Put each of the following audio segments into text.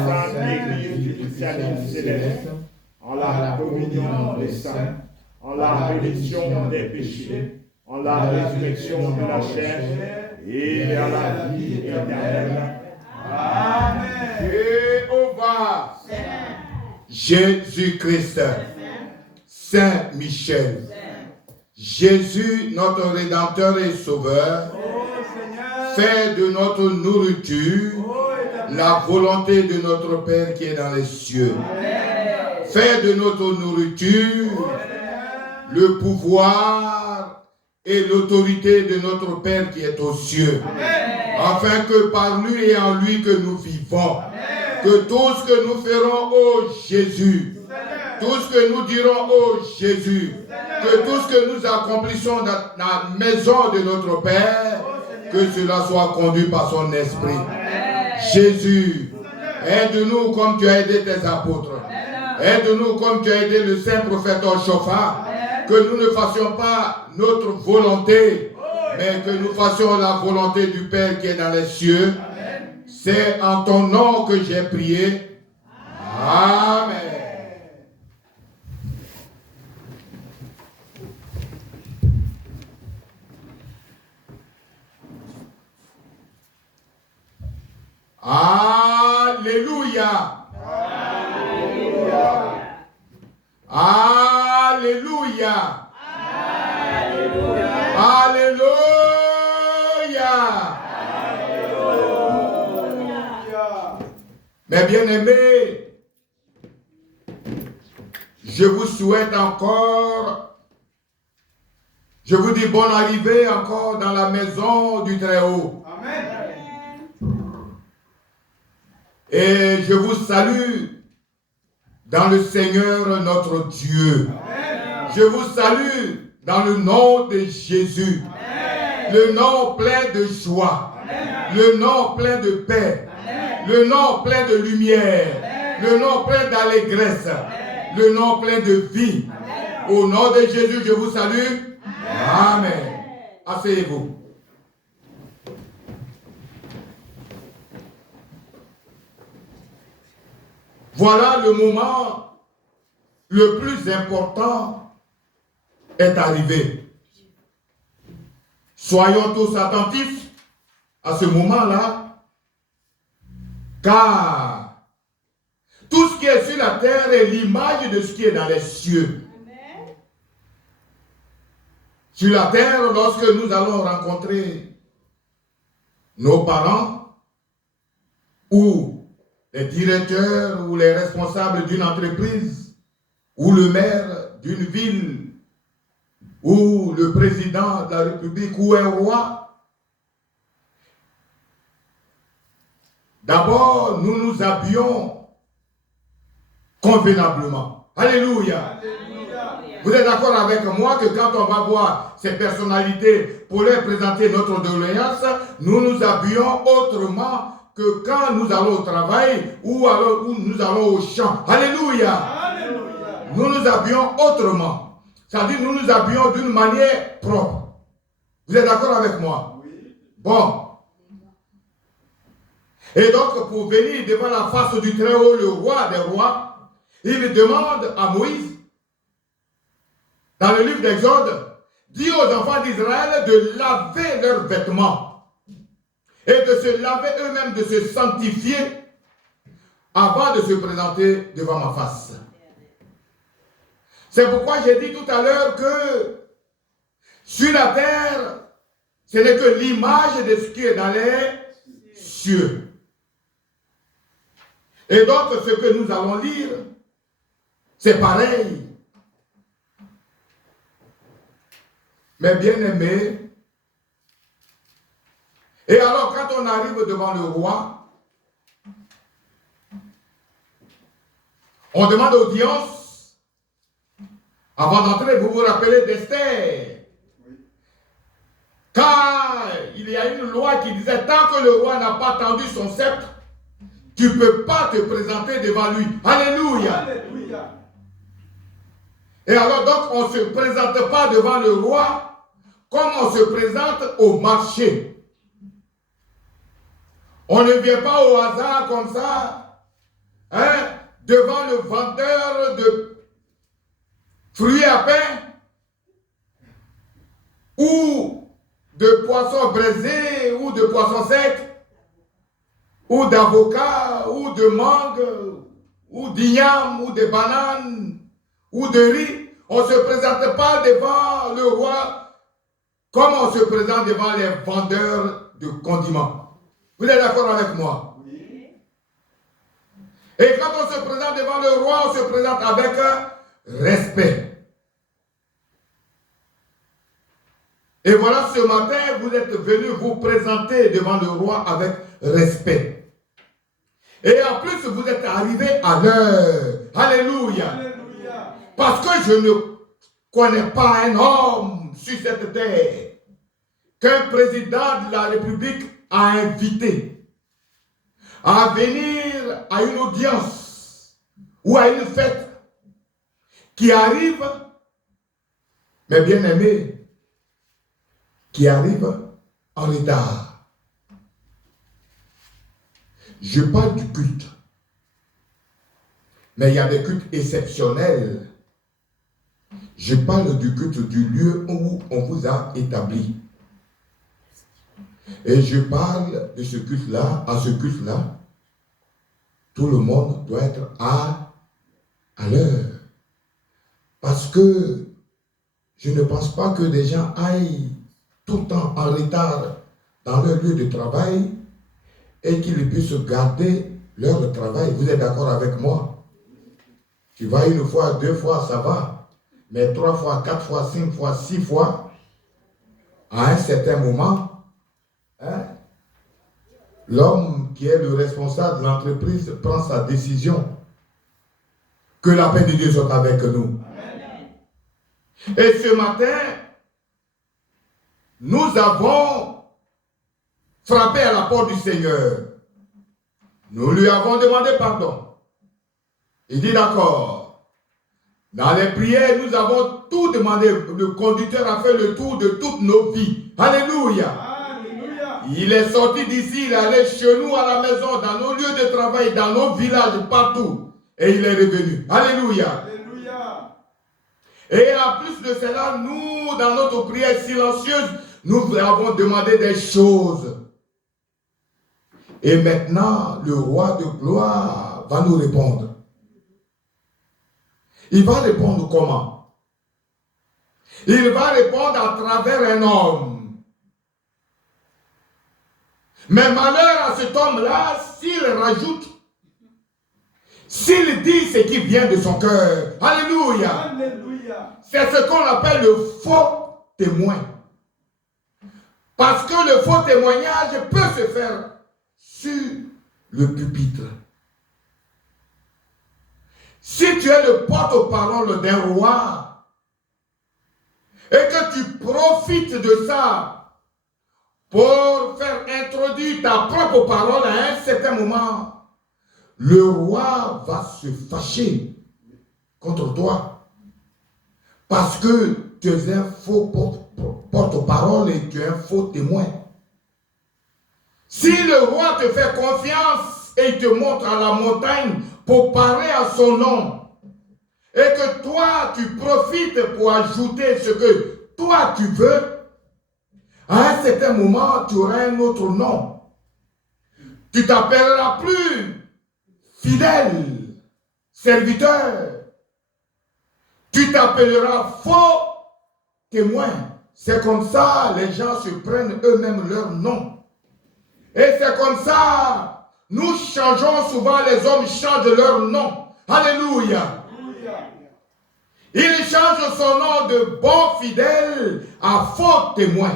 Sainte Église du salut céleste, en la communion des saints, en la rémission des péchés, en la résurrection de la chair et à la vie éternelle. Amen. Jéhovah, Jésus-Christ, Saint Michel, Jésus, notre Rédempteur et Sauveur, fait de notre nourriture la volonté de notre Père qui est dans les cieux. Fait de notre nourriture le pouvoir et l'autorité de notre Père qui est aux cieux. Afin que par lui et en lui que nous vivons, que tout ce que nous ferons, ô Jésus, tout ce que nous dirons, ô Jésus, que tout ce que nous accomplissons dans la maison de notre Père, que cela soit conduit par son esprit. Jésus, aide-nous comme tu as aidé tes apôtres. Aide-nous comme tu as aidé le saint prophète Joshua, que nous ne fassions pas notre volonté, mais que nous fassions la volonté du Père qui est dans les cieux. C'est en ton nom que j'ai prié. Amen. Alléluia. Alléluia. Alléluia. Alléluia. Alléluia. Mes bien-aimés, je vous souhaite encore, je vous dis bonne arrivée encore dans la maison du Très-Haut. Amen. Et je vous salue dans le Seigneur notre Dieu. Amen. Je vous salue dans le nom de Jésus. Amen. Le nom plein de joie. Amen. Le nom plein de paix. Amen. Le nom plein de lumière. Amen. Le nom plein d'allégresse. Amen. Le nom plein de vie. Amen. Au nom de Jésus, je vous salue. Amen. Amen. Asseyez-vous. Voilà le moment le plus important est arrivé. Soyons tous attentifs à ce moment-là, car tout ce qui est sur la terre est l'image de ce qui est dans les cieux. Amen. Sur la terre, lorsque nous allons rencontrer nos parents ou les directeurs ou les responsables d'une entreprise, ou le maire d'une ville, ou le président de la République, ou un roi. D'abord, nous nous habillons convenablement. Alléluia. Alléluia. Vous êtes d'accord avec moi que quand on va voir ces personnalités pour leur présenter notre doléance, nous nous habillons autrement que quand nous allons au travail ou alors où nous allons au champ. Alléluia. Alléluia. Nous nous habillons autrement. C'est-à-dire nous nous habillons d'une manière propre. Vous êtes d'accord avec moi? Oui. Bon. Et donc pour venir devant la face du Très-Haut, le roi des rois, il demande à Moïse, dans le livre d'Exode, dit aux enfants d'Israël de laver leurs vêtements et de se laver eux-mêmes, de se sanctifier avant de se présenter devant ma face. C'est pourquoi j'ai dit tout à l'heure que sur la terre, ce n'est que l'image de ce qui est dans les cieux. Et donc, ce que nous allons lire, c'est pareil. Mes bien-aimés, et alors, quand on arrive devant le roi, on demande audience. Avant d'entrer, vous vous rappelez d'Esther. Car il y a une loi qui disait, tant que le roi n'a pas tendu son sceptre, tu ne peux pas te présenter devant lui. Alléluia. Alléluia. Et alors, donc, on ne se présente pas devant le roi comme on se présente au marché. On ne vient pas au hasard comme ça devant le vendeur de fruits à pain ou de poissons braisés ou de poissons secs ou d'avocats ou de mangue ou d'igname ou de bananes ou de riz. On ne se présente pas devant le roi comme on se présente devant les vendeurs de condiments. Vous êtes d'accord avec moi? Oui. Et quand on se présente devant le roi, on se présente avec respect. Et voilà, ce matin, vous êtes venus vous présenter devant le roi avec respect. Et en plus, vous êtes arrivés à l'heure. Alléluia. Alléluia. Parce que je ne connais pas un homme sur cette terre qu'un président de la République a invité à venir à une audience ou à une fête qui arrive, mes bien-aimés, qui arrive en retard. Je parle du culte. Mais il y a des cultes exceptionnels. Je parle du culte du lieu où on vous a établi. Et je parle de ce culte-là, à ce culte-là, tout le monde doit être à l'heure. Parce que je ne pense pas que des gens aillent tout le temps en retard dans leur lieu de travail et qu'ils puissent garder leur travail. Vous êtes d'accord avec moi? Tu vas une fois, deux fois, ça va. Mais 3 fois, 4 fois, 5 fois, 6 fois, à un certain moment, hein, l'homme qui est le responsable de l'entreprise prend sa décision. Que la paix de Dieu soit avec nous. Amen. Et ce matin, nous avons frappé à la porte du Seigneur. Nous lui avons demandé pardon. Il dit d'accord. Dans les prières, nous avons tout demandé. Le conducteur a fait le tour de toutes nos vies. Alléluia. Alléluia. Il est sorti d'ici, il est allé chez nous à la maison, dans nos lieux de travail, dans nos villages, partout. Et il est revenu. Alléluia. Alléluia. Et en plus de cela, nous, dans notre prière silencieuse, nous avons demandé des choses. Et maintenant, le roi de gloire va nous répondre. Il va répondre comment? Il va répondre à travers un homme. Mais malheur à cet homme-là, s'il rajoute, s'il dit ce qui vient de son cœur. Alléluia. Alléluia. C'est ce qu'on appelle le faux témoin. Parce que le faux témoignage peut se faire sur le pupitre. Si tu es le porte-parole d'un roi et que tu profites de ça pour faire introduire ta propre parole à un certain moment, le roi va se fâcher contre toi parce que tu es un faux porte-parole et tu es un faux témoin. Si le roi te fait confiance et il te montre à la montagne pour parler à son nom, et que toi, tu profites pour ajouter ce que toi, tu veux, à un certain moment, tu auras un autre nom. Tu t'appelleras plus fidèle, serviteur. Tu t'appelleras faux témoin. C'est comme ça, les gens se prennent eux-mêmes leur nom. Et c'est comme ça, nous changeons souvent, les hommes changent leur nom. Alléluia. Il change son nom de bon fidèle à faux témoin.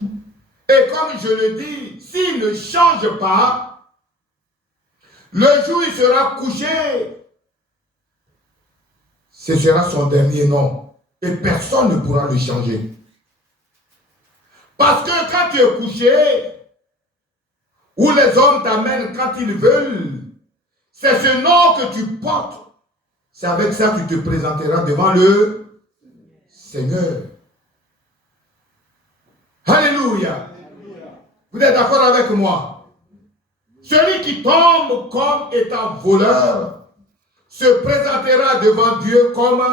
Et comme je le dis, s'il ne change pas, le jour où il sera couché, ce sera son dernier nom. Et personne ne pourra le changer. Parce que quand tu es couché, où les hommes t'amènent quand ils veulent, c'est ce nom que tu portes. C'est avec ça que tu te présenteras devant le Seigneur. Alléluia. Vous êtes d'accord avec moi? Celui qui tombe comme étant voleur se présentera devant Dieu comme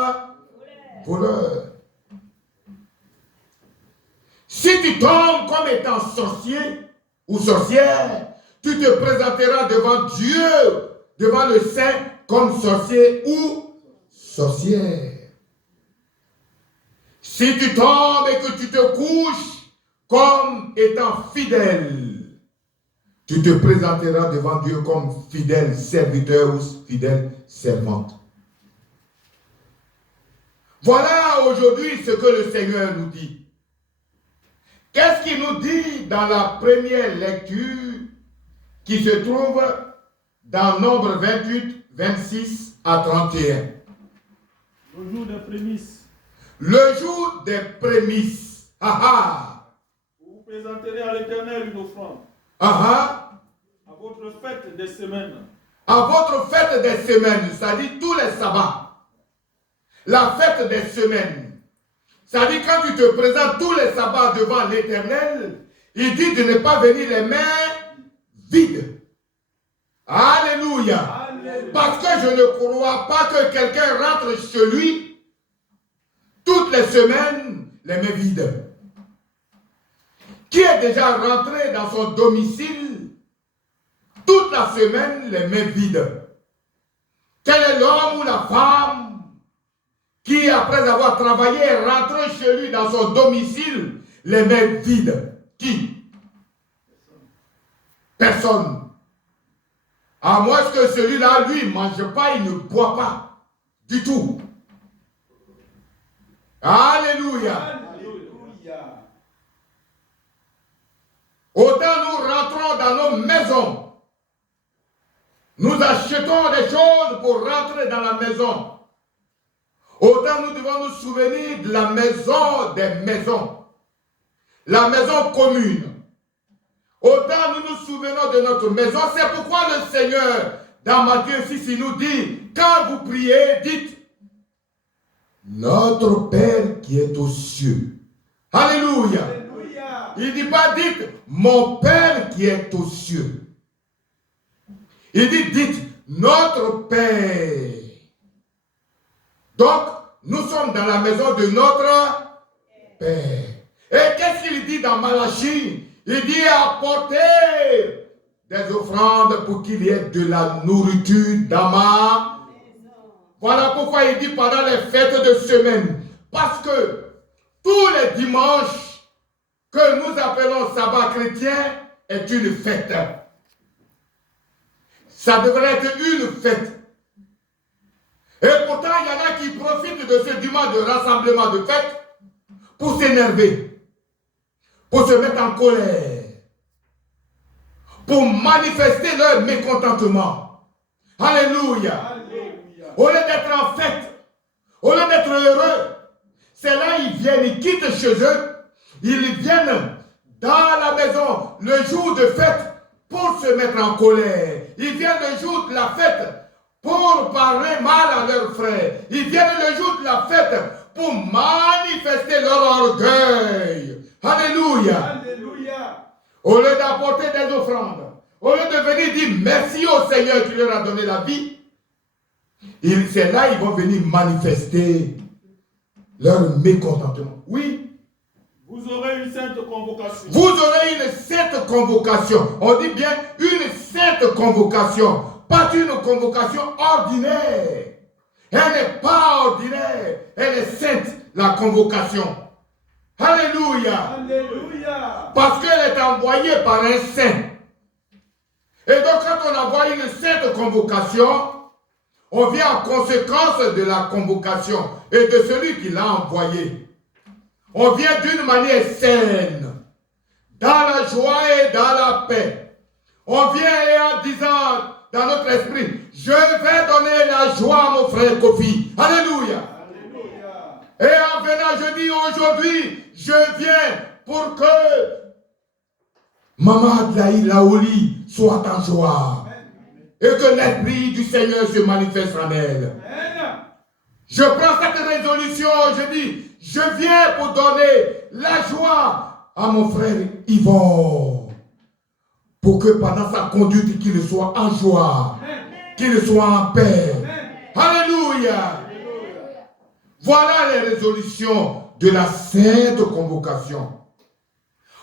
voleur. Si tu tombes comme étant sorcier ou sorcière, tu te présenteras devant Dieu, devant le Saint, comme sorcier ou sorcière. Si tu tombes et que tu te couches comme étant fidèle, tu te présenteras devant Dieu comme fidèle serviteur ou fidèle servante. Voilà aujourd'hui ce que le Seigneur nous dit. Qu'est-ce qu'il nous dit dans la première lecture qui se trouve dans Nombre 28, 26 à 31? Le jour des prémices. Le jour des prémices. Vous vous présenterez à l'Éternel une offrande. À votre fête des semaines. À votre fête des semaines, c'est-à-dire tous les sabbats. La fête des semaines. C'est-à-dire quand tu te présentes tous les sabbats devant l'Éternel, il dit de ne pas venir les mains vides. Alléluia. Alléluia. Parce que je ne crois pas que quelqu'un rentre chez lui toutes les semaines les mains vides. Qui est déjà rentré dans son domicile toute la semaine les mains vides? Quel est l'homme ou la femme qui, après avoir travaillé, est rentré chez lui dans son domicile les mains vides? Qui? Personne. À moins que celui-là, lui, ne mange pas, il ne boit pas du tout. Alléluia. Alléluia. Autant nous rentrons dans nos maisons, nous achetons des choses pour rentrer dans la maison. Autant nous devons nous souvenir de la maison des maisons, la maison commune. Autant nous nous souvenons de notre maison. C'est pourquoi le Seigneur, dans Matthieu 6, il nous dit, quand vous priez, dites, notre Père qui est aux cieux. Alléluia. Alléluia. Il ne dit pas, dites, mon Père qui est aux cieux. Il dit, dites, notre Père. Donc, nous sommes dans la maison de notre Père. Et qu'est-ce qu'il dit dans Malachie? Il dit, apportez des offrandes pour qu'il y ait de la nourriture dans ma maison. Voilà pourquoi il dit pendant les fêtes de semaine. Parce que tous les dimanches que nous appelons sabbat chrétien est une fête. Ça devrait être une fête. Et pourtant, il y en a qui profitent de ce dimanche de rassemblement de fête pour s'énerver, pour se mettre en colère, pour manifester leur mécontentement. Alléluia. Alléluia. Au lieu d'être en fête, au lieu d'être heureux, c'est là ils viennent, ils quittent chez eux, ils viennent dans la maison le jour de fête pour se mettre en colère. Ils viennent le jour de la fête pour parler mal à leurs frères. Ils viennent le jour de la fête pour manifester leur orgueil. Alléluia. Alléluia. Au lieu d'apporter des offrandes, au lieu de venir dire merci au Seigneur qui leur a donné la vie, c'est là ils vont venir manifester leur mécontentement. Oui. Vous aurez une sainte convocation. Vous aurez une sainte convocation. On dit bien une sainte convocation. Pas une convocation ordinaire. Elle n'est pas ordinaire. Elle est sainte, la convocation. Alléluia. Alléluia. Parce qu'elle est envoyée par un saint. Et donc quand on envoie une sainte convocation, on vient en conséquence de la convocation et de celui qui l'a envoyé. On vient d'une manière saine, dans la joie et dans la paix. On vient et en disant dans notre esprit, je vais donner la joie à mon frère Kofi. Alléluia. Alléluia. Et en venant, je dis aujourd'hui, je viens pour que Maman Adlaï Laoli soit en joie. Et que l'esprit du Seigneur se manifeste en elle. Amen. Je prends cette résolution, je dis, je viens pour donner la joie à mon frère Yvon, pour que pendant sa conduite, qu'il soit en joie, qu'il soit en paix. Alléluia. Voilà les résolutions de la sainte convocation.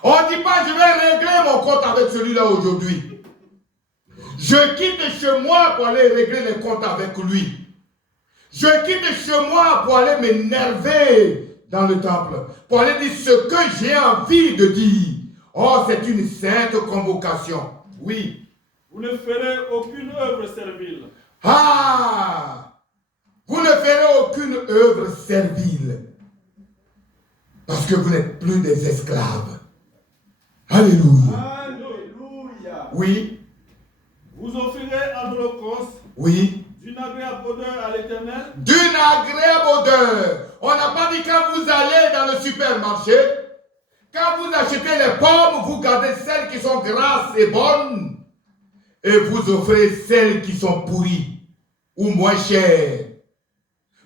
On ne dit pas, je vais régler mon compte avec celui-là aujourd'hui. Je quitte chez moi pour aller régler les comptes avec lui. Je quitte chez moi pour aller m'énerver dans le temple, pour aller dire ce que j'ai envie de dire. Oh, c'est une sainte convocation. Oui. Vous ne ferez aucune œuvre servile. Ah! Vous ne ferez aucune œuvre servile. Parce que vous n'êtes plus des esclaves. Alléluia. Alléluia. Oui. Vous offrirez en holocauste Oui. d'une agréable odeur à l'Éternel. D'une agréable odeur. On n'a pas dit quand vous allez dans le supermarché, quand vous achetez les pommes, vous gardez celles qui sont grasses et bonnes et vous offrez celles qui sont pourries ou moins chères.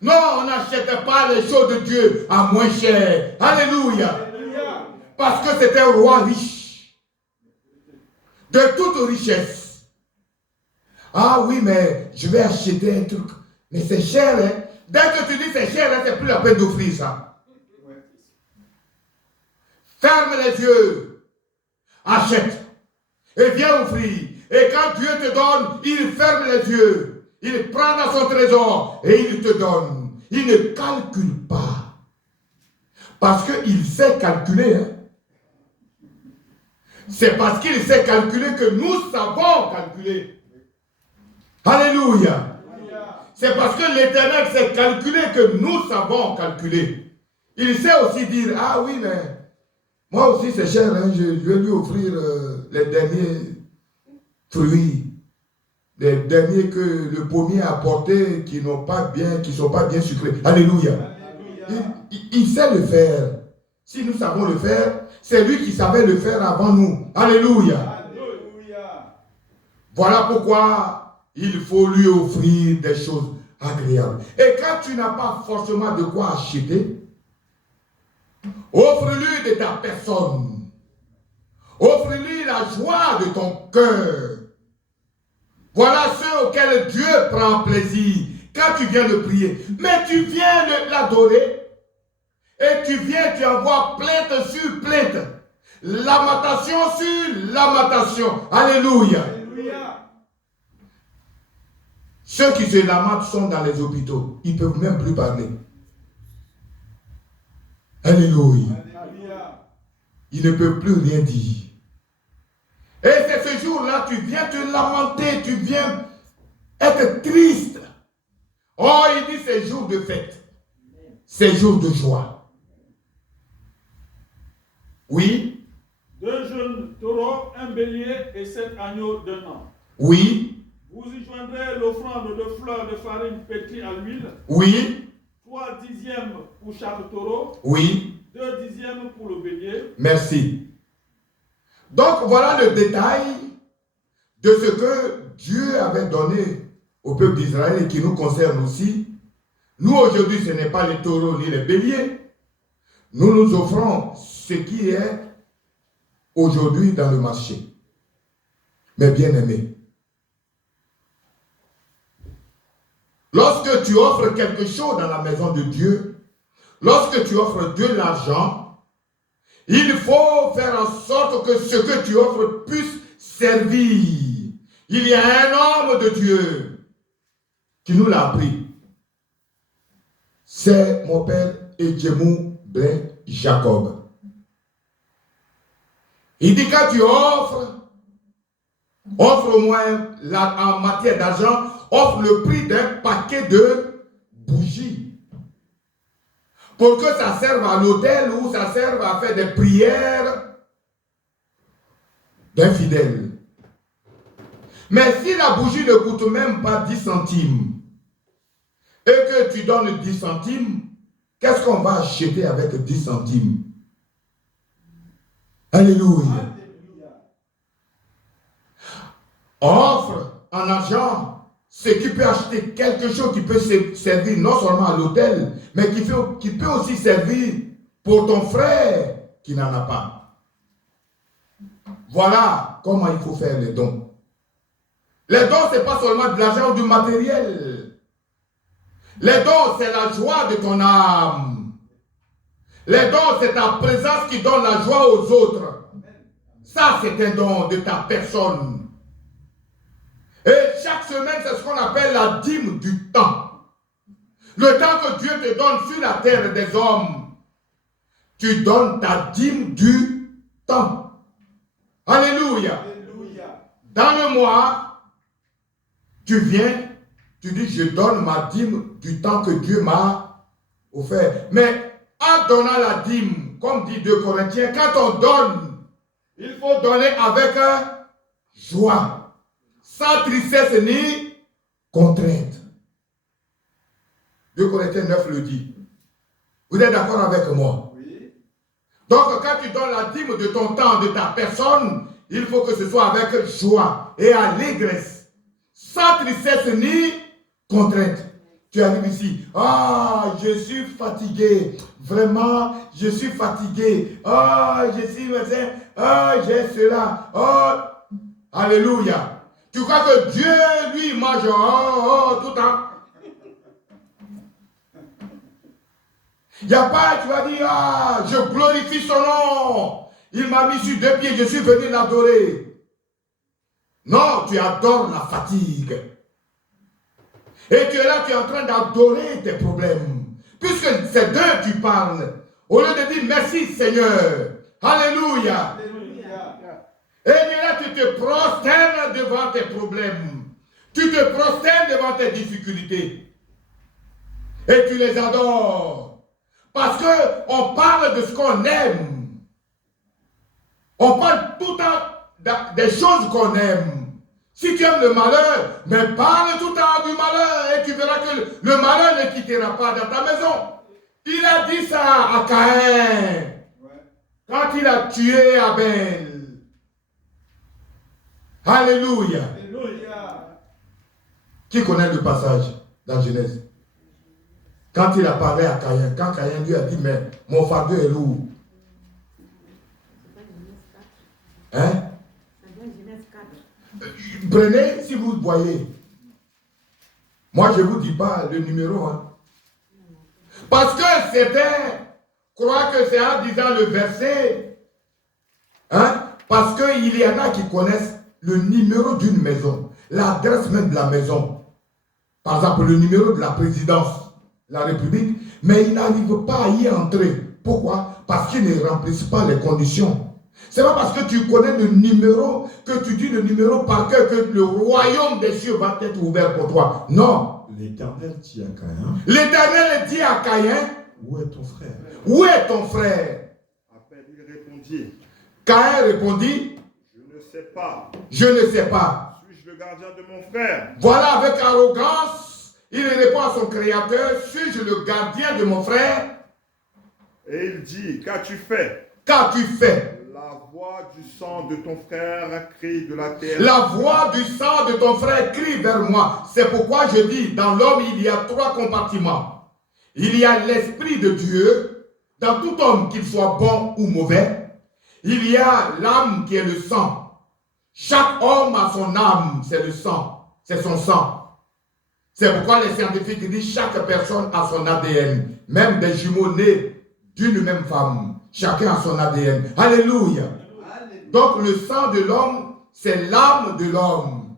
Non, on n'achète pas les choses de Dieu à moins cher. Alléluia. Alléluia. Parce que c'est un roi riche. De toute richesse. Ah oui, mais je vais acheter un truc. Mais c'est cher, hein. Dès que tu dis c'est cher, hein, c'est plus la peine d'offrir ça. Ferme les yeux. Achète. Et viens offrir. Et quand Dieu te donne, il ferme les yeux. Il prend dans son trésor et il te donne. Il ne calcule pas. Parce qu'il sait calculer. Hein. C'est parce qu'il sait calculer que nous savons calculer. Alléluia. C'est parce que l'Éternel sait calculer que nous savons calculer. Il sait aussi dire, ah oui, mais moi aussi c'est cher, hein, je vais lui offrir les derniers fruits. Les derniers que le pommier a apportés qui sont pas bien sucrés. Alléluia. Il sait le faire. Si nous savons le faire, c'est lui qui savait le faire avant nous. Alléluia. Alléluia. Voilà pourquoi il faut lui offrir des choses agréables. Et quand tu n'as pas forcément de quoi acheter, offre-lui de ta personne. Offre-lui la joie de ton cœur. Voilà ceux auxquels Dieu prend plaisir quand tu viens le prier. Mais tu viens l'adorer et tu envoies plainte sur plainte, lamentation sur lamentation. Alléluia. Alléluia. Ceux qui se lamentent sont dans les hôpitaux. Ils ne peuvent même plus parler. Alléluia. Alléluia. Ils ne peuvent plus rien dire. Et c'est ce jour-là, tu viens te lamenter, tu viens être triste. Oh, il dit c'est jour de fête. C'est jour de joie. Oui. 2 jeunes taureaux, un bélier et 7 agneaux d'un an. Oui. Vous y joindrez l'offrande de fleurs de farine pétrie à l'huile. Oui. 3 dixièmes pour chaque taureau. Oui. 2 dixièmes pour le bélier. Merci. Donc voilà le détail de ce que Dieu avait donné au peuple d'Israël et qui nous concerne aussi. Nous aujourd'hui ce n'est pas les taureaux ni les béliers. Nous nous offrons ce qui est aujourd'hui dans le marché. Mais bien aimé, lorsque tu offres quelque chose dans la maison de Dieu, lorsque tu offres de l'argent, il faut faire en sorte que ce que tu offres puisse servir. Il y a un homme de Dieu qui nous l'a appris. C'est mon père Edjemou Blin Jacob. Il dit quand tu offres au moins en matière d'argent, offre le prix d'un paquet de bougies. Pour que ça serve à l'autel ou ça serve à faire des prières d'un fidèle. Mais si la bougie ne coûte même pas 10 centimes et que tu donnes 10 centimes, qu'est-ce qu'on va acheter avec 10 centimes? Alléluia. Offre en argent ce qui peut acheter quelque chose qui peut servir non seulement à l'autel, mais qui peut aussi servir pour ton frère qui n'en a pas. Voilà Voilà comment il faut faire les dons. Les dons, ce n'est pas seulement de l'argent ou du matériel. Les dons, c'est la joie de ton âme. Les dons, c'est ta présence qui donne la joie aux autres. Ça, c'est un don de ta personne. Et chaque semaine, c'est ce qu'on appelle la dîme du temps. Le temps que Dieu te donne sur la terre des hommes, tu donnes ta dîme du temps. Alléluia. Dans le mois, tu viens, tu dis, je donne ma dîme du temps que Dieu m'a offert. Mais en donnant la dîme, comme dit 2 Corinthiens, quand on donne, il faut donner avec joie, sans tristesse ni contrainte. 2 Corinthiens 9 le dit. Vous êtes d'accord avec moi? Oui. Donc, quand tu donnes la dîme de ton temps, de ta personne, il faut que ce soit avec joie et allégresse, sans tristesse ni contrainte. Tu arrives ici, ah, je suis fatigué, vraiment, je suis fatigué, ah, je suis, ah, j'ai cela, oh, alléluia. Tu crois que Dieu, lui, mange, tout le temps? Il n'y a pas, tu vas dire, ah, je glorifie son nom, il m'a mis sur 2 pieds, je suis venu l'adorer. Non, tu adores la fatigue. Et tu es là, tu es en train d'adorer tes problèmes. Puisque c'est d'eux tu parles. Au lieu de dire merci Seigneur. Alléluia. Et tu es là, tu te prosternes devant tes problèmes. Tu te prosternes devant tes difficultés. Et tu les adores. Parce qu'on parle de ce qu'on aime. On parle tout le temps des choses qu'on aime. Si tu aimes le malheur, mais parle tout le temps du malheur et tu verras que le malheur ne quittera pas dans ta maison. Il a dit ça à Caïn quand il a tué Abel. Alléluia. Qui connaît le passage dans Genèse? Quand il a parlé à Caïn, quand Caïn lui a dit, mais mon fardeau est lourd. Hein? Prenez si vous voyez. Moi, je ne vous dis pas le numéro. Hein. Parce que certains croient que c'est en disant le verset. Hein? Parce qu'il y en a qui connaissent le numéro d'une maison, l'adresse même de la maison. Par exemple, le numéro de la présidence, la République, mais ils n'arrivent pas à y entrer. Pourquoi? Parce qu'ils ne remplissent pas les conditions. C'est pas parce que tu connais le numéro que tu dis le numéro par cœur que le royaume des cieux va être ouvert pour toi. Non. L'Éternel dit à Caïn. L'Éternel dit à Caïn. Où est ton frère? Où est ton frère? Après il répondit. Caïn répondit. Je ne sais pas. Je ne sais pas. Suis-je le gardien de mon frère? Voilà, avec arrogance, il répond à son créateur. Suis-je le gardien de mon frère? Et il dit, qu'as-tu fait? Qu'as-tu fait? La voix du sang de ton frère crie de la terre. La voix du sang de ton frère crie vers moi. C'est pourquoi je dis, dans l'homme, il y a 3 compartiments. Il y a l'esprit de Dieu, dans tout homme, qu'il soit bon ou mauvais. Il y a l'âme qui est le sang. Chaque homme a son âme, c'est le sang, c'est son sang. C'est pourquoi les scientifiques disent chaque personne a son ADN. Même des jumeaux nés d'une même femme. Chacun a son ADN. Alléluia. Donc le sang de l'homme, c'est l'âme de l'homme.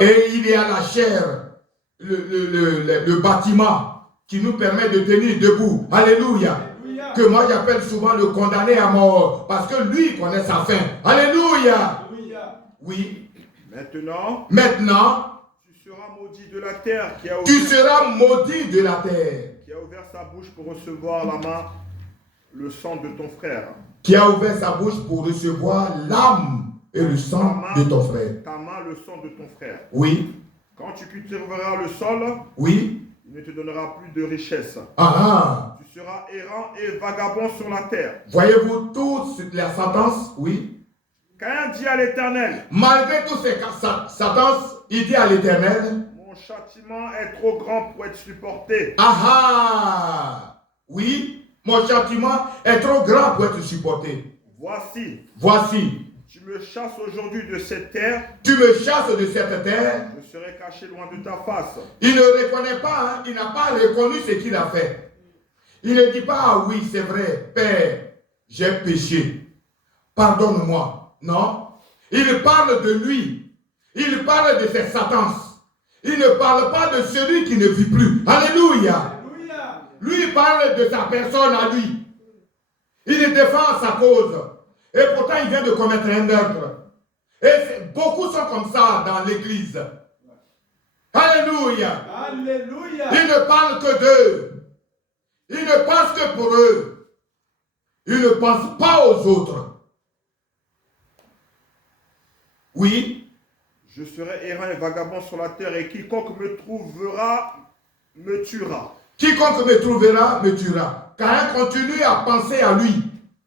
Et il y a la chair, le bâtiment qui nous permet de tenir debout. Alléluia. Que moi j'appelle souvent le condamné à mort. Parce que lui connaît sa fin. Alléluia. Oui. Maintenant, tu seras maudit de la terre qui a ouvert, tu seras maudit de la terre. Qui a ouvert sa bouche pour recevoir la main, le sang de ton frère. Qui a ouvert sa bouche pour recevoir l'âme et le sang de ton frère. Ta main, le sang de ton frère. Oui. Quand tu cultiveras le sol, oui, il ne te donnera plus de richesse. Ah. Tu seras errant et vagabond sur la terre. Voyez-vous toutes les sentences? Oui. Caïn dit à l'Éternel. Malgré toutes ces sentences, il dit à l'Éternel. Mon châtiment est trop grand pour être supporté. Ah. Oui. Mon châtiment est trop grand pour être supporté. Voici, tu me chasses aujourd'hui de cette terre. tu me chasses de cette terre. Je serai caché loin de ta face. Il ne reconnaît pas, hein, il n'a pas reconnu ce qu'il a fait. Il ne dit pas, ah oui, c'est vrai, Père, j'ai péché. Pardonne-moi. Non. Il parle de lui. Il parle de ses satances. Il ne parle pas de celui qui ne vit plus. Alléluia. Lui, il parle de sa personne à lui. Il défend sa cause. Et pourtant, il vient de commettre un meurtre. Et beaucoup sont comme ça dans l'église. Alléluia. Alléluia. Ils ne parlent que d'eux. Ils ne pensent que pour eux. Ils ne pensent pas aux autres. Oui. Je serai errant et vagabond sur la terre et quiconque me trouvera me tuera. Quiconque me trouvera me tuera. Caïn continue à penser à lui.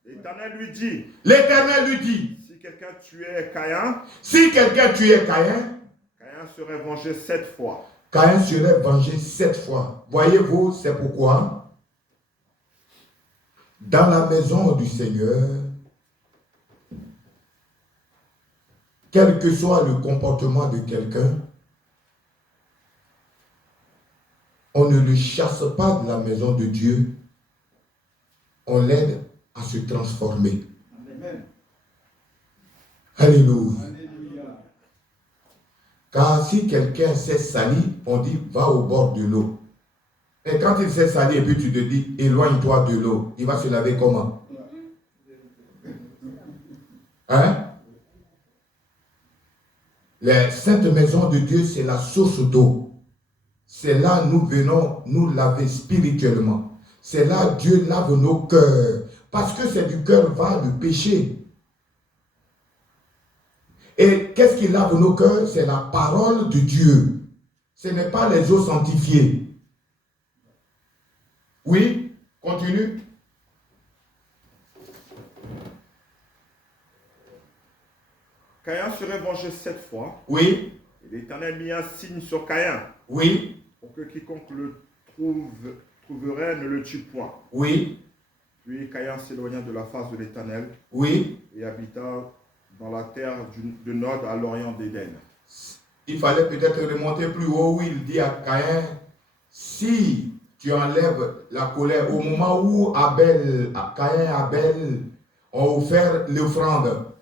L'Éternel lui dit. L'Éternel lui dit. Si quelqu'un tuait Caïn. Si quelqu'un tuait Caïn. Caïn serait vengé 7 fois. Caïn serait vengé 7 fois. Voyez-vous, c'est pourquoi dans la maison du Seigneur, quel que soit le comportement de quelqu'un, on ne le chasse pas de la maison de Dieu. On l'aide à se transformer. Amen. Alléluia. Alléluia. Car si quelqu'un s'est sali, on dit va au bord de l'eau. Et quand il s'est sali et puis tu te dis éloigne-toi de l'eau, il va se laver comment? Hein? La sainte maison de Dieu, c'est la source d'eau. C'est là nous venons nous laver spirituellement. C'est là Dieu lave nos cœurs. Parce que c'est du cœur va le péché. Et qu'est-ce qui lave nos cœurs? C'est la parole de Dieu. Ce n'est pas les eaux sanctifiées. Oui, continue. Caïn serait vengé 7 fois. Oui. Et l'Éternel mit un signe sur Caïn. Oui. Pour que quiconque le trouverait ne le tue point. Oui. Puis Caïn s'éloigna de la face de l'Éternel. Oui. Et habita dans la terre de Nod à l'orient d'Éden. Il fallait peut-être remonter plus haut où il dit à Caïn, si tu enlèves la colère, au moment où Caïn et Abel ont offert l'offrande.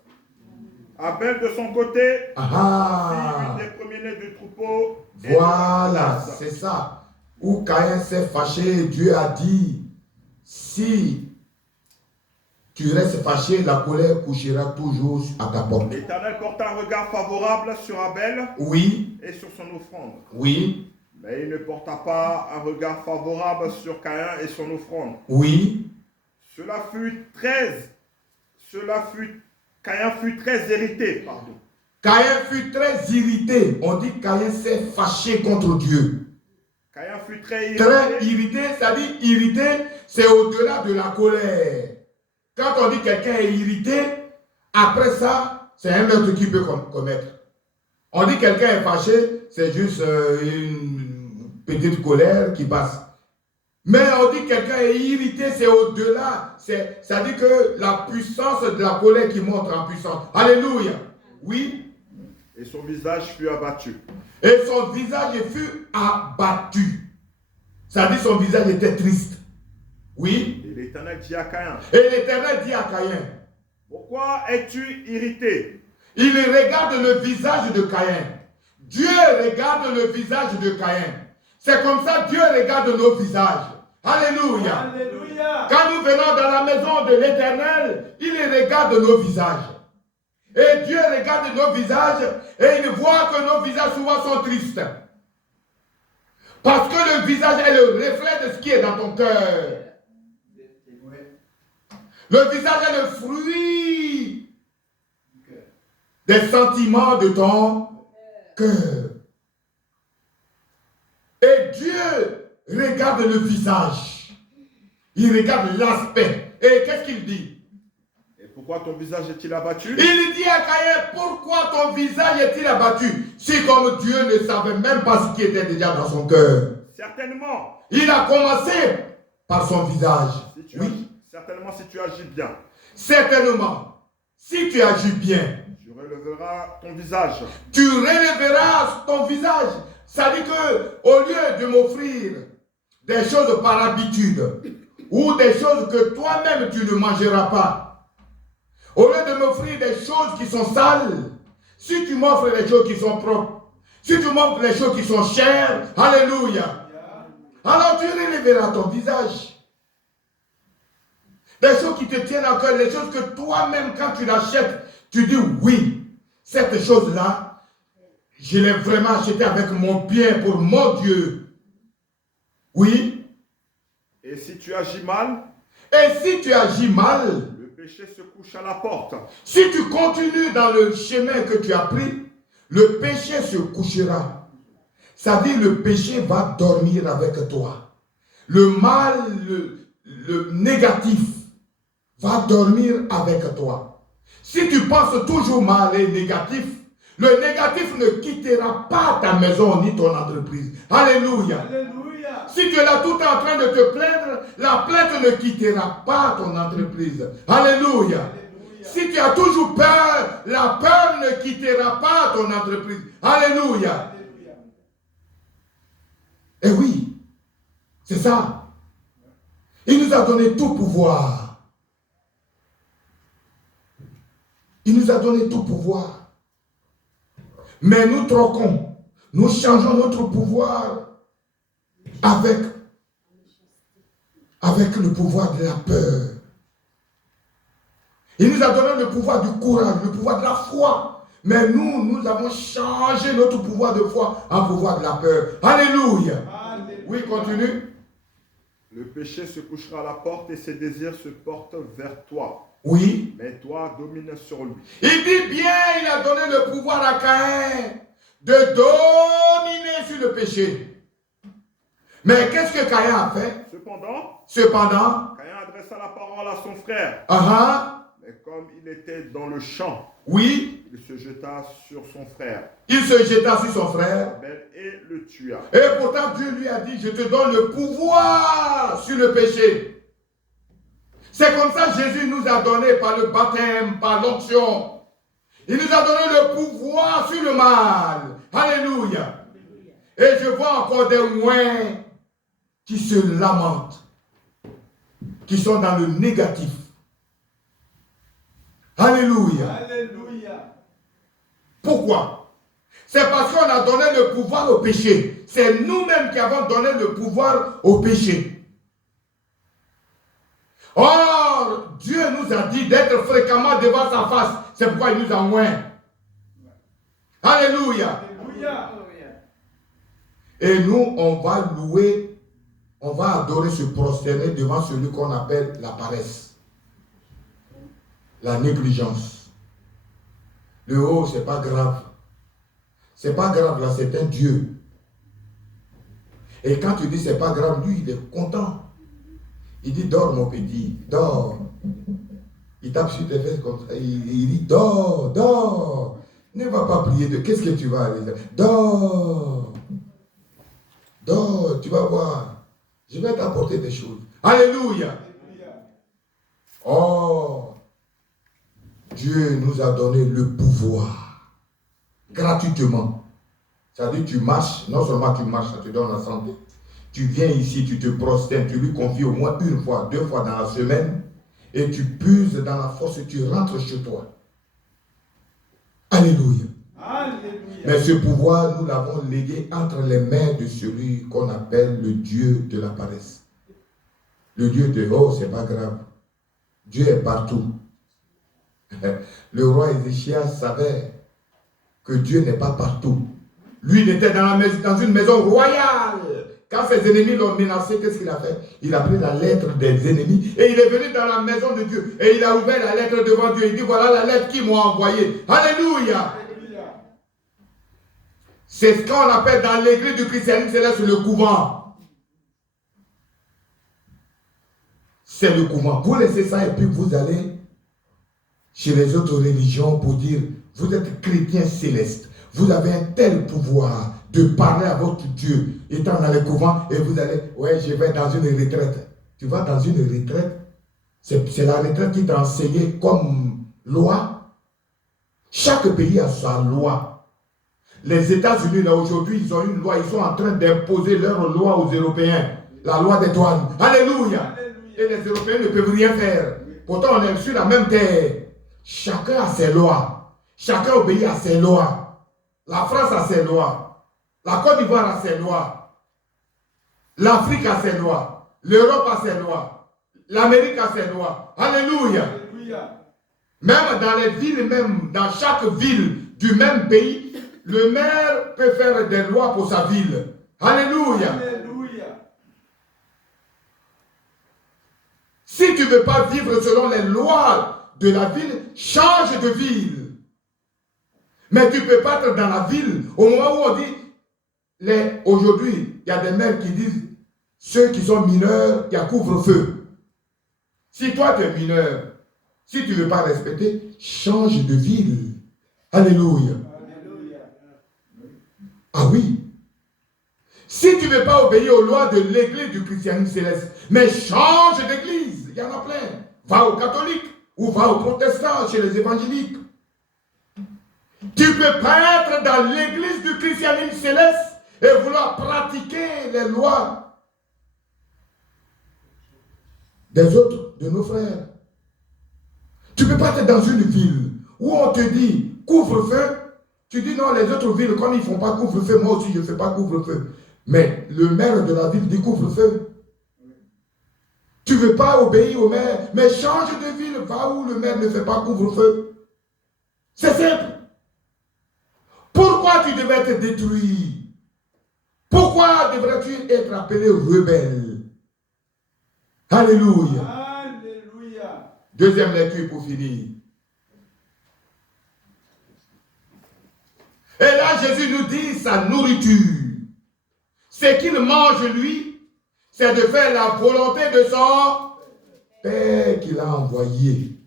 Abel de son côté, une des premiers-nés du troupeau. Voilà, c'est ça. Où Caïn s'est fâché, Dieu a dit, si tu restes fâché, la colère couchera toujours à ta porte. L'Éternel porta un regard favorable sur Abel. Oui. Et sur son offrande. Oui. Mais il ne porta pas un regard favorable sur Caïn et son offrande. Oui. Caïn fut très irrité, pardon. Caïn fut très irrité. On dit Caïn s'est fâché contre Dieu. Caïn fut très irrité. Très irrité, c'est-à-dire irrité, c'est au-delà de la colère. Quand on dit quelqu'un est irrité, après ça, c'est un meurtre qu'il peut commettre. On dit quelqu'un est fâché, c'est juste une petite colère qui passe. Mais on dit quelqu'un est irrité, c'est au-delà. Ça dit que la puissance de la colère qui monte en puissance. Alléluia. Oui. Et son visage fut abattu. Et son visage fut abattu. Ça dit son visage était triste. Oui. Et l'Éternel dit à Caïn. Et l'Éternel dit à Caïn. Pourquoi es-tu irrité? Il regarde le visage de Caïn. Dieu regarde le visage de Caïn. C'est comme ça Dieu regarde nos visages. Alléluia. Alléluia. Quand nous venons dans la maison de l'Éternel, il regarde nos visages. Et Dieu regarde nos visages et il voit que nos visages souvent sont tristes. Parce que le visage est le reflet de ce qui est dans ton cœur. Le visage est le fruit des sentiments de ton cœur. Et Dieu regarde le visage. Il regarde l'aspect. Et qu'est-ce qu'il dit? Et pourquoi ton visage est-il abattu? Il dit à Caïn, pourquoi ton visage est-il abattu? Si comme Dieu ne savait même pas ce qui était déjà dans son cœur. Certainement. Il a commencé par son visage. Certainement si tu agis bien. certainement, si tu agis bien, tu relèveras ton visage. Tu relèveras ton visage. Ça dit que au lieu de m'offrir des choses par habitude ou des choses que toi-même tu ne mangeras pas, au lieu de m'offrir des choses qui sont sales, si tu m'offres des choses qui sont propres, si tu m'offres des choses qui sont chères, alléluia, alors tu relèveras ton visage. Des choses qui te tiennent à cœur, des choses que toi-même, quand tu l'achètes, tu dis oui, cette chose-là, je l'ai vraiment acheté avec mon bien pour mon Dieu. Oui. Et si tu agis mal, et si tu agis mal, le péché se couche à la porte. Si tu continues dans le chemin que tu as pris, le péché se couchera. Ça dit le péché va dormir avec toi. Le mal, le négatif va dormir avec toi. Si tu penses toujours mal et négatif, le négatif ne quittera pas ta maison ni ton entreprise. Alléluia. Alléluia. Si tu es là tout le temps en train de te plaindre, la plainte ne quittera pas ton entreprise. Alléluia. Alléluia. Si tu as toujours peur, la peur ne quittera pas ton entreprise. Alléluia. Alléluia. Et oui, c'est ça. Il nous a donné tout pouvoir. Il nous a donné tout pouvoir. Mais nous troquons, nous changeons notre pouvoir avec le pouvoir de la peur. Il nous a donné le pouvoir du courage, le pouvoir de la foi. Mais nous avons changé notre pouvoir de foi en pouvoir de la peur. Alléluia. Alléluia. Oui, continue. Le péché se couchera à la porte et ses désirs se portent vers toi. Oui. Mais toi, domine sur lui. Il dit bien, il a donné le pouvoir à Caïn de dominer sur le péché. Mais qu'est-ce que Caïn a fait? Cependant, Caïn adressa la parole à son frère. Mais comme il était dans le champ, oui, il se jeta sur son frère. Il se jeta sur son frère. Et le tua. Et pourtant Dieu lui a dit, je te donne le pouvoir sur le péché. C'est comme ça que Jésus nous a donné par le baptême, par l'onction. Il nous a donné le pouvoir sur le mal. Alléluia. Et je vois encore des moins qui se lamentent, qui sont dans le négatif. Alléluia. Alléluia. Pourquoi? C'est parce qu'on a donné le pouvoir au péché. C'est nous-mêmes qui avons donné le pouvoir au péché. Or, Dieu nous a dit d'être fréquemment devant sa face. C'est pourquoi il nous a oint. Alléluia. Alléluia. Et nous, on va louer, on va adorer, se prosterner devant celui qu'on appelle la paresse, la négligence. Le haut, c'est pas grave. C'est pas grave là, c'est un Dieu. Et quand tu dis c'est pas grave, lui, il est content. Il dit, dors mon petit, dors. Il tape sur tes fesses comme ça. Il dit, dors, dors. Ne va pas prier de qu'est-ce que tu vas aller. Dors. Dors, tu vas voir. Je vais t'apporter des choses. Alléluia. Oh, Dieu nous a donné le pouvoir. Gratuitement. C'est-à-dire, tu marches, non seulement tu marches, ça te donne la santé. Tu viens ici, tu te prosternes, tu lui confies au moins une fois, 2 fois dans la semaine, et tu puises dans la force et tu rentres chez toi. Alléluia. Alléluia. Mais ce pouvoir, nous l'avons légué entre les mains de celui qu'on appelle le Dieu de la paresse. Le Dieu de oh, c'est pas grave. Dieu est partout. Le roi Ézéchias savait que Dieu n'est pas partout. Lui, il était dans une maison royale. Quand ses ennemis l'ont menacé, qu'est-ce qu'il a fait? Il a pris la lettre des ennemis et il est venu dans la maison de Dieu. Et il a ouvert la lettre devant Dieu. Il dit, voilà la lettre qu'ils m'ont envoyée. Alléluia. C'est ce qu'on appelle dans l'église du christianisme céleste le couvent. C'est le couvent. Vous laissez ça et puis vous allez chez les autres religions pour dire, vous êtes chrétien céleste. Vous avez un tel pouvoir de parler à votre Dieu, étant dans le couvent, et vous allez, ouais, je vais dans une retraite. Tu vas dans une retraite, C'est la retraite qui t'a enseigné comme loi. Chaque pays a sa loi. Les États-Unis, là, aujourd'hui, ils ont une loi. Ils sont en train d'imposer leur loi aux Européens. La loi des douanes. Alléluia. Et les Européens ne peuvent rien faire. Pourtant, on est sur la même terre. Chacun a ses lois. Chacun obéit à ses lois. La France a ses lois. La Côte d'Ivoire a ses lois. L'Afrique a ses lois. L'Europe a ses lois. L'Amérique a ses lois. Alléluia. Même dans les villes, même dans chaque ville du même pays, le maire peut faire des lois pour sa ville. Alléluia. Si tu ne veux pas vivre selon les lois de la ville, change de ville. Mais tu ne peux pas être dans la ville au moment où on dit, aujourd'hui, il y a des maires qui disent, ceux qui sont mineurs, il y a couvre-feu. Si toi tu es mineur, si tu ne veux pas respecter, change de ville. Alléluia. Ah oui. Si tu ne veux pas obéir aux lois de l'église du christianisme céleste, mais change d'église, il y en a plein. Va aux catholiques ou va aux protestants chez les évangéliques. Tu ne peux pas être dans l'église du christianisme céleste et vouloir pratiquer les lois des autres, de nos frères. Tu ne peux pas être dans une ville où on te dit couvre-feu. Tu dis non, les autres villes, comme ils ne font pas couvre-feu, moi aussi je ne fais pas couvre-feu. Mais le maire de la ville dit couvre-feu. Tu ne veux pas obéir au maire, mais change de ville, va où le maire ne fait pas couvre-feu. C'est simple. Pourquoi tu devrais être détruit? Pourquoi devrais-tu être appelé rebelle? Alléluia. Alléluia. Deuxième lecture pour finir. Et là, Jésus nous dit sa nourriture. Ce qu'il mange, lui, c'est de faire la volonté de son Père qu'il a envoyé.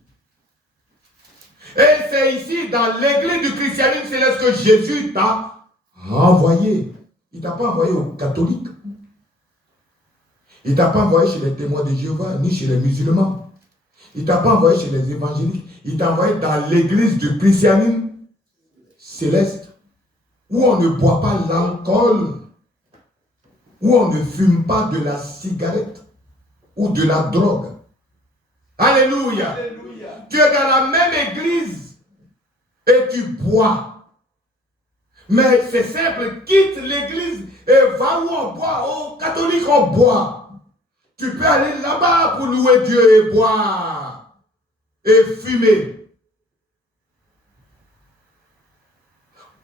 Et c'est ici, dans l'église du christianisme céleste, que Jésus t'a envoyé. Il ne t'a pas envoyé aux catholiques. Il ne t'a pas envoyé chez les témoins de Jéhovah, ni chez les musulmans. Il ne t'a pas envoyé chez les évangéliques. Il t'a envoyé dans l'église du christianisme céleste, où on ne boit pas l'alcool, où on ne fume pas de la cigarette ou de la drogue. Alléluia. Alléluia. Tu es dans la même église et tu bois. Mais c'est simple, quitte l'église et va où on boit. Aux catholiques, on boit. Tu peux aller là-bas pour louer Dieu et boire et fumer.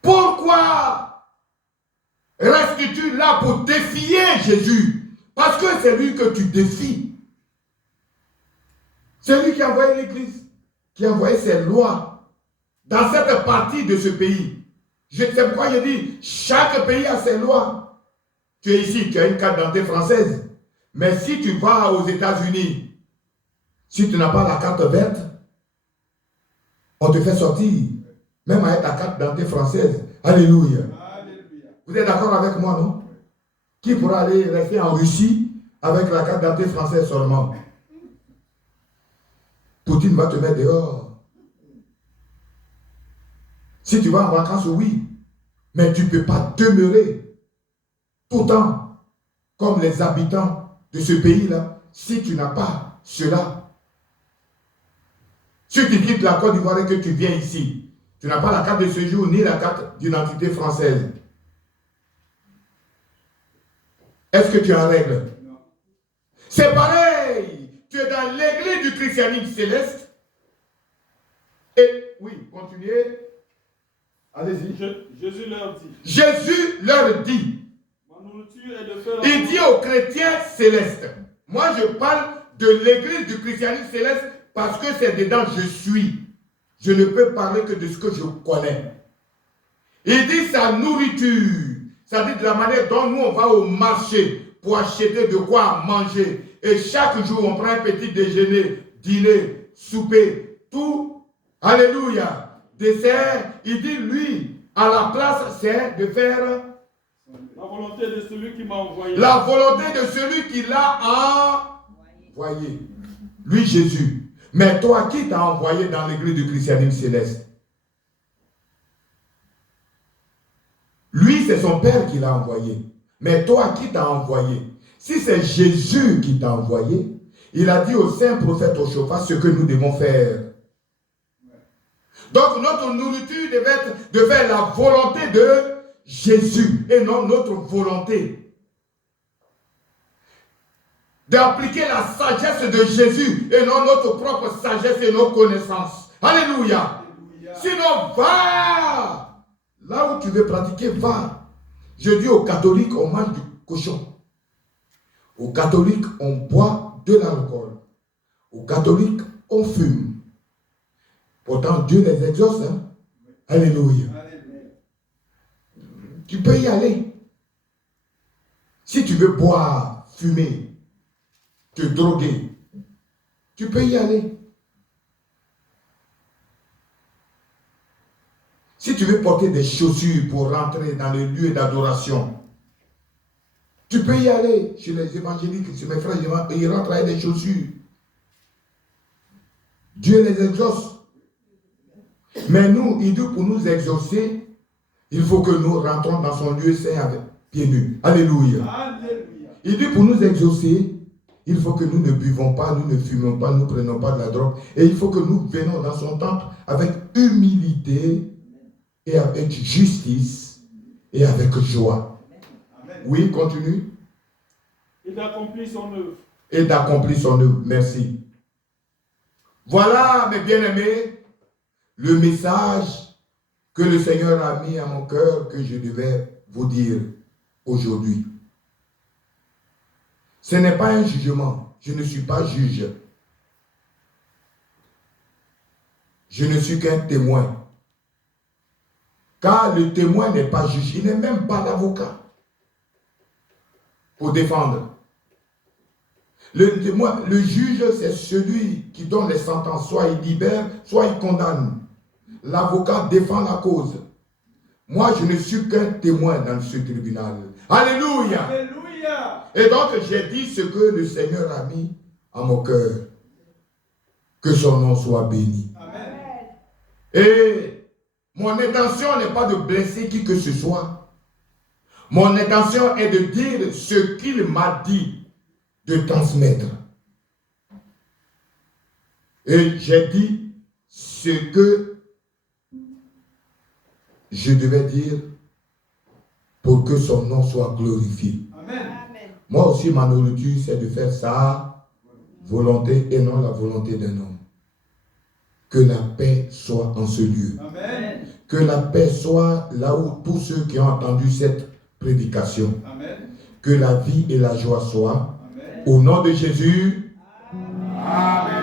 Pourquoi restes-tu là pour défier Jésus? Parce que c'est lui que tu défies. C'est lui qui a envoyé l'église, qui a envoyé ses lois dans cette partie de ce pays. Je ne sais pourquoi je dis, chaque pays a ses lois. Tu es ici, tu as une carte d'identité française. Mais si tu vas aux États-Unis, si tu n'as pas la carte verte, on te fait sortir, même avec ta carte d'identité française. Alléluia. Vous êtes d'accord avec moi, non? Qui pourra aller rester en Russie avec la carte d'identité française seulement? Poutine va te mettre dehors. Si tu vas en vacances, oui. Mais tu ne peux pas demeurer tout le temps comme les habitants de ce pays-là si tu n'as pas cela. Si tu quittes la Côte d'Ivoire et que tu viens ici, tu n'as pas la carte de séjour ni la carte d'identité française. Est-ce que tu es en règle? Non. C'est pareil. Tu es dans l'église du christianisme céleste. Et, oui, continuez. Allez-y. Jésus leur dit. Jésus leur dit. Ma nourriture est de faire. Il dit aux chrétiens célestes. Moi, je parle de l'église du christianisme céleste parce que c'est dedans je suis. Je ne peux parler que de ce que je connais. Il dit sa nourriture. Ça dit de la manière dont nous on va au marché pour acheter de quoi manger. Et chaque jour on prend un petit déjeuner, dîner, souper, tout. Alléluia. Dessert. Il dit lui, à la place c'est de faire la volonté de celui qui m'a envoyé. la volonté de celui qui l'a envoyé. Lui, Jésus. Mais toi, qui t'a envoyé dans l'église du christianisme céleste? Lui, c'est son Père qui l'a envoyé. Mais toi, qui t'a envoyé? Si c'est Jésus qui t'a envoyé, il a dit au saint prophète au chauffage ce que nous devons faire. Donc notre nourriture devait être de faire la volonté de Jésus et non notre volonté. D'appliquer la sagesse de Jésus et non notre propre sagesse et nos connaissances. Alléluia. Sinon, va. Là où tu veux pratiquer, va. Je dis aux catholiques, on mange du cochon. Aux catholiques, on boit de l'alcool. Aux catholiques, on fume. Pourtant, Dieu les exauce. Hein? Alléluia. Tu peux y aller. Si tu veux boire, fumer, te droguer, tu peux y aller. Si tu veux porter des chaussures pour rentrer dans le lieu d'adoration, tu peux y aller. Chez les évangéliques, chez mes frères, ils rentrent avec des chaussures. Dieu les exauce. Mais nous, il dit pour nous exaucer, il faut que nous rentrons dans son lieu saint avec pieds nus. Alléluia. Alléluia. Il dit pour nous exaucer, il faut que nous ne buvons pas, nous ne fumons pas, nous ne prenons pas de la drogue. Et il faut que nous venions dans son temple avec humilité et avec justice et avec joie. Amen. Oui, continue. Et d'accomplir son œuvre. Et d'accomplir son œuvre. Merci. Voilà, mes bien-aimés, le message que le Seigneur a mis à mon cœur que je devais vous dire aujourd'hui. Ce n'est pas un jugement. Je ne suis pas juge. Je ne suis qu'un témoin. Car le témoin n'est pas juge. Il n'est même pas l'avocat pour défendre. Le témoin, le juge, c'est celui qui donne les sentences. Soit il libère, soit il condamne. L'avocat défend la cause. Moi, je ne suis qu'un témoin dans ce tribunal. Alléluia. Alléluia. Et donc, j'ai dit ce que le Seigneur a mis à mon cœur. Que son nom soit béni. Amen. Et mon intention n'est pas de blesser qui que ce soit. Mon intention est de dire ce qu'il m'a dit de transmettre. Et j'ai dit ce que je devais dire pour que son nom soit glorifié. Amen. Moi aussi, ma nourriture, c'est de faire sa volonté et non la volonté d'un homme. Que la paix soit en ce lieu. Amen. Que la paix soit là où tous ceux qui ont entendu cette prédication. Amen. Que la vie et la joie soient. Amen. Au nom de Jésus. Amen.